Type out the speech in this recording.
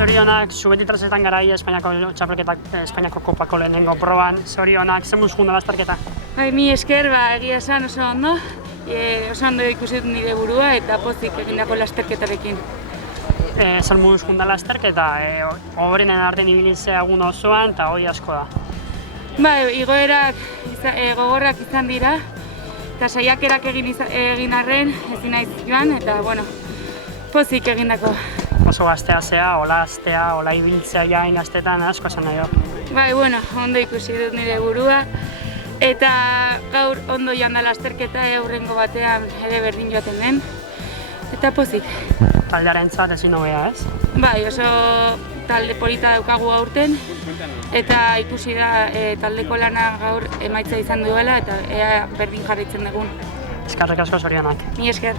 Zorionak, sub-23etan garai Espainiako kopako lehenengo proban. Zorionak, zen muz junda lasterketa? Mi esker, egia esan oso ondo. Oso ondo ikusi dut nire burua eta pozik egindako lasterketarekin. Zen muz junda lasterketa, obrenen artean ibilizea egun osoan eta hori asko da. Igoerak gogorrak izan dira eta saiakerak egin arren ezin naiz joan eta pozik egindako. Oso gaztea zea, hola ibiltzea jain gaztetan asko esan nahi hor. Ondo ikusi dut nire burua eta gaur ondo joan da lasterketa aurrengo batean ere berdin joaten den eta pozik. Taldearentzat ezin hobea, ez? Oso talde polita daukagu aurten eta ikusi da taldeko lana gaur emaitza izan duela eta ea berdin jarraitzen dugun. Eskerrik asko, zorionak. Mi esker.